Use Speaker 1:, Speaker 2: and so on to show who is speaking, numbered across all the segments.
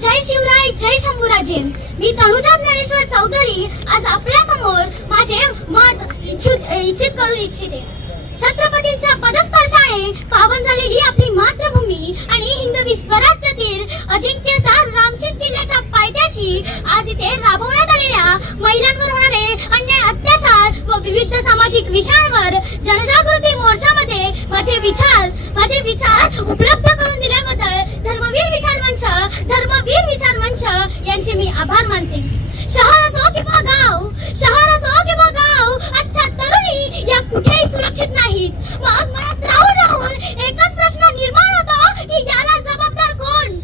Speaker 1: जय शिवराय जय शंभूराजे. मी तनुजा ज्ञानेश्वर चौधरी. आज आपल्यासमोर माझे मत इच्छित इच्छित करू इच्छिते. छत्रपतींच्या पदस्पर्शाने पावन झालेली आपली मातृभूमी आणि हिंदवी स्वराज्यातील अजिंक्यशा रामशेष किल्ल्याच्या पायथ्याशी आज इथे राबवण्यात आलेल्या महिलांवर होणारे अन्याय अत्याचार व विविध सामाजिक विषयांवर जनजागृती मोर्चामध्ये माझे विचार माझे विचार उपलब्ध त्यांचे मी आभार मानते शहर असो किंवा गाव शहर असो किंवा गाव आजच्या तरुणी या कुठेही सुरक्षित नाहीत मग मनात राहून राहून एकच प्रश्न निर्माण होतो की याला जबाबदार कोण?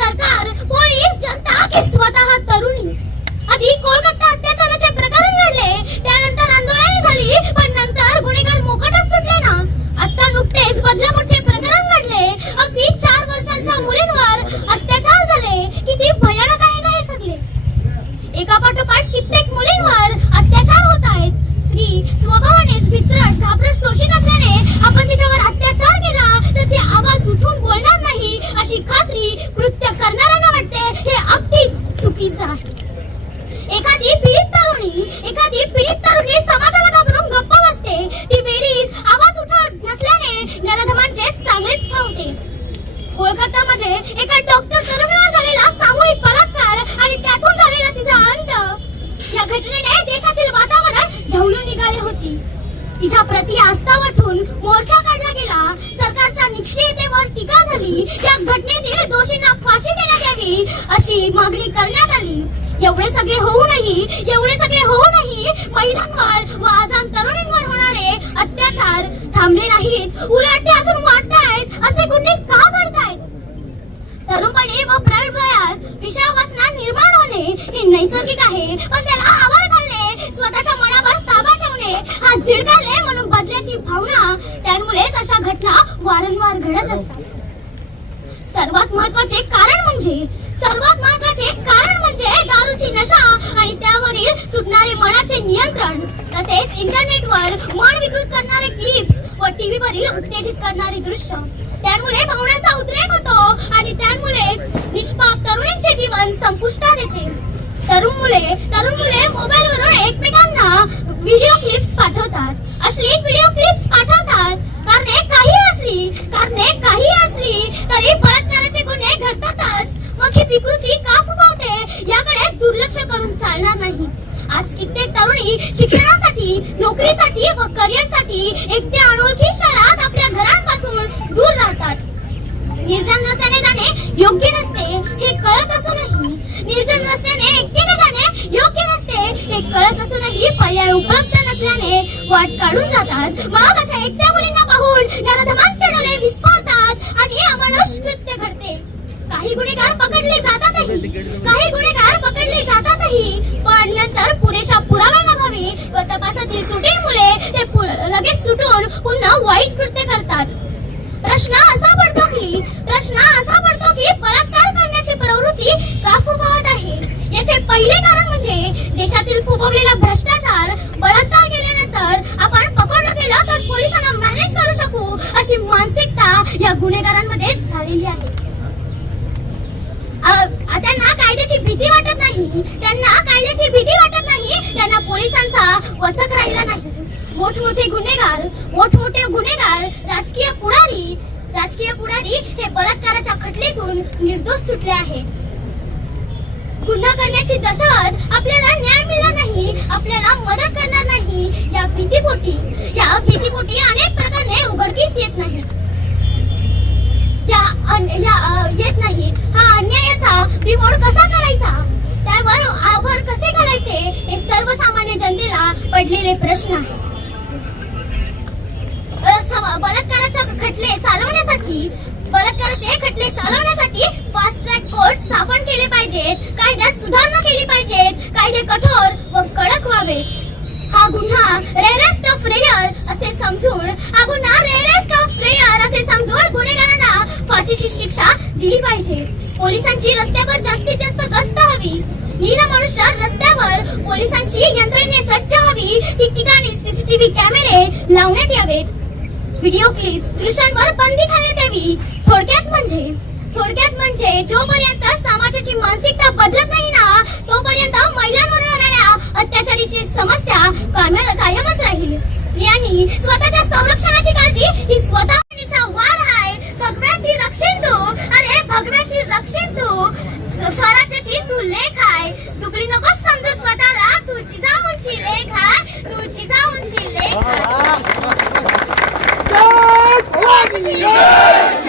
Speaker 1: सरकार पोलीस जनता की स्वतः तरुणी? आधी कोलकाता अत्याचाराचे प्रकरण घडले त्यानंतर आंदोलने झाली पण नंतर गुन्हेगार मोकाटच सुटले ना. आता नुकतेच बदलापूरचे प्रकरण घडले. अगदी चार वर्षांच्या मुलींवर अत्याचार झाले. किती भयानक आहे एका पाठोपाठ कित्येक मुलींवर अत्याचार होत आहेत. स्त्री स्वभावानेच भित्रट घाबरट शोषित असल्याने आपण तिच्यावर अत्याचार केला तर ती आवाज उठून बोलणार नाही अशी खात्री कृत्य करणाऱ्यांना वाटते हे अगदीच चुकीचं आहे एखादी पीडित तरुणी एखादी पीडित तरुणी समाजाला घाबरून गप्प बसते ती वेळीच आवाज उठत नसल्याने नराधमांचे चांगलेच फावते कोलकातामध्ये एका डॉक्टर तरुणीवर झालेला सामूहिक बलात्कार आणि त्यातून झालेला तिचा अंत या घटनेने देशातील वातावरण ढवळून निघाले होती तिच्या प्रति आस्था वाटून मोर्चा काढला गेला. सरकारच्या निष्क्रियतेवर टीका झाली. या घटनेतील दोषींना फाशी देण्यात यावी अशी मागणी करण्यात आली. एवढे सगळे होऊनही एवढे सगळे होऊनही महिलांवर व आजान तरुणींवर होणारे अत्याचार थांबले नाहीत. उलट ते अजून वाढतायत असे गुन्हे का घडतायत? तरुणपणे व प्रौढ वयात विषयावासना निर्माण होणे हे नैसर्गिक आहे पण त्याला आवर घालणे म्हणून भावना त्यामुळेच अशा घटना वारंवार घडत असतात. सर्वात महत्त्वाचे कारण म्हणजे सर्वात महत्त्वाचे कारण म्हणजे दारूची नशा आणि त्यावरील सुटणारे मनाचे नियंत्रण. तसेच इंटरनेटवर मन विकृत करणारे क्लिप्स व टीव्ही वरील उत्तेजित करणारे दृश्य. त्यामुळे भावनांचा उद्रेक होतो आणि त्यामुळेच निष्पाप तरुणींचे जीवन संपुष्टात येते. तरुण मुले तरुण मुले मोबाईल वरून एकमेकांना व्हिडिओ क्लिप्स पाठवतात. अश्लील व्हिडिओ क्लिप्स पाठवतात. कारणे काही असली कारणे काही असली तरी बलात्काराचे गुन्हे घडतातच. मग ही विकृती का फुगवते? याकडे दुर्लक्ष करून चालणार नाही. आज कित्येक तरुणी शिक्षणासाठी नोकरीसाठी व करिअरसाठी एकट्या अनोळखी शहरात आपल्या घरांपासून दूर राहतात. निर्जन रस्त्याने जाणे योग्य नसते हे कळत असूनही. वाट काढून जातात. मग अशा एकट्या मुलींना पाहून नरधमांचे डोले विस्फारतात आणि अमानुष कृत्य घडते. काही गुन्हेगार पकडले जातातही. काही गुन्हेगार पकडले जातातही. पण नंतर पुरेशा पुराव्याअभावी व तपासातील त्रुटींमुळे ते लगेच सुटून पुन्हा वाईट कृत्य करतात. प्रश्न असा पडतो की प्रश्न असा पडतो की बलात्कार करण्याची प्रवृत्ती का फुफावत आहे याचे पहिले कारण म्हणजे देशातील फुफवलेला भ्रष्टाचार बलात्कार केल्यानंतर आपण पकडलं गेलं तर पोलिसांना मॅनेज करू शकू अशी मानसिकता या गुन्हेगारांमध्ये झालेली आहे. त्यांना कायद्याची भीती वाटत नाही. त्यांना कायद्याची भीती वाटत नाही. त्यांना पोलिसांचा वचक राहिला नाही. मोठमोठे गुन्हेगार मोठमोठे गुन्हेगार राजकीय पुढारी राजकीय पुढारी हे बलात्काराच्या खटलीतून निर्दोष सुटले आहेत गुन्हा करण्याची दशत आपल्याला न्याय मिळणार नाही आपल्याला मदत करणार नाही. या भीतीपोटी या भीतीपोटी अनेक प्रकारे उघडकीस येत नाही. रिमोट कसा करायचा? त्यावर आभार कसे घालायचे? हे सर्वसामान्य जनतेला पडलेले प्रश्न आहेत. बलात्काराच्या खटले चालवण्यासाठी बलात्काराचे खटले चालवण्यासाठी फास्ट ट्रॅक कोर्ट स्थापन केले पाहिजेत. कायद्यात सुधारणा केली पाहिजेत. कायदे कठोर व कडक व्हावेत. हा गुन्हा रेअरेस्ट ऑफ रेयर असे समजून हा गुन्हा रेअरेस्ट ऑफ रेयर असे समजून गुन्हेगारांना फाशीची शिक्षा दिली पाहिजे. पोलिसांची रस्त्यावर जास्तीत जास्त गस्त हवी. नीर मनुष्य रस्त्यावर पोलिसांची यंत्रणे सज्ज हवी. ठिकठिकाणी सीसीटीव्ही कॅमेरे लावण्यात यावेत. व्हिडिओ क्लिप्स दृश्यांवर बंदी घालण्यात यावी. थोडक्यात म्हणजे थोडक्यात म्हणजे जोपर्यंत समाजाची मानसिकता बदलत नाही ना तोपर्यंत महिलांवर होणाऱ्या अत्याचारीची समस्या कायमच राहील. यांनी स्वतःच्या संरक्षणाची काळजी ही स्वतः वार आहे भगव्याची रक्षण तू अरे भगव्याची रक्षण तू. स- स्वराज्याची तू लेख आहे. तुकडी नको समजू स्वतःला. तुझी जाऊनची लेख आहे. तुझी जाऊनची लेख आहे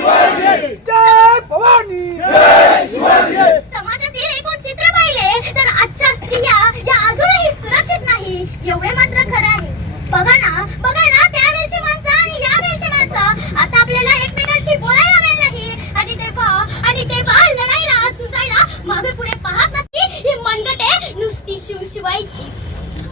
Speaker 2: जय भवानी जय भवानी
Speaker 1: समाजातील एकूण चित्र पाहिले तर आजच्या स्त्रिया या अजूनही सुरक्षित नाही एवढे मात्र खरं आहे बघा ना बघा ना त्यावेळची माणसं आणि यावेळची माणसं आता आपल्याला एकमेकांशी बोलायला मिळत नाही आणि तेव्हा आणि तेव्हा लढायला सुचायला मागे पुढे पाहत नसती ही मनगटे नुसती शिव शिवायची.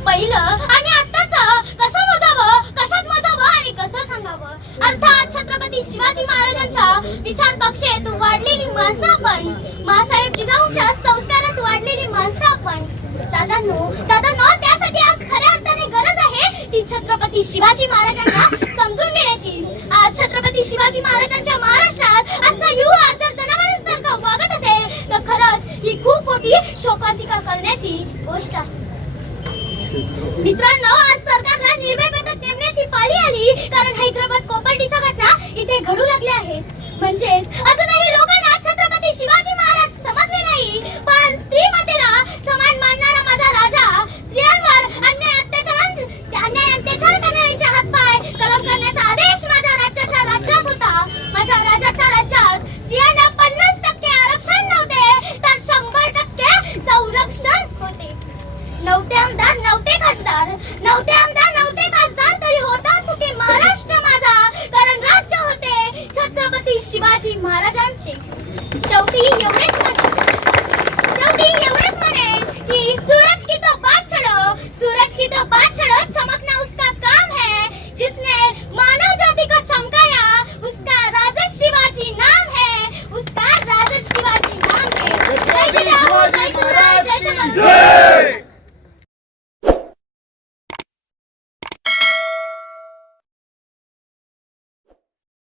Speaker 1: पहिलं आणि आताच कसं मोजावं कशात मोजावं आणि कसं सांगावं? अर्थात छत्रपती शिवाजी महाराजांच्या विचार कक्षेत वाढलेली माणसं आपण मासाहेब जिजाऊंच्या संस्कारात वाढलेली माणसं आपण दादांनो दादांनो त्यासाठी आज खऱ्या अर्थाने गरज आहे ती छत्रपती शिवाजी महाराजांना समजून घेण्याची. आज छत्रपती शिवाजी महाराजांच्या महाराष्ट्रात आजचा युवा आजचा म्हणजे शोकांतिका करण्याची गोष्ट आहे. मित्रांनो आज सरकारला निर्भय पद्धत नेमण्याची पाळी आली कारण हैदराबाद कोपर्डीच्या घटना इथे घडू लागल्या आहेत. म्हणजेच अजूनही लोकांना छत्रपती शिवाजी Sophie, yo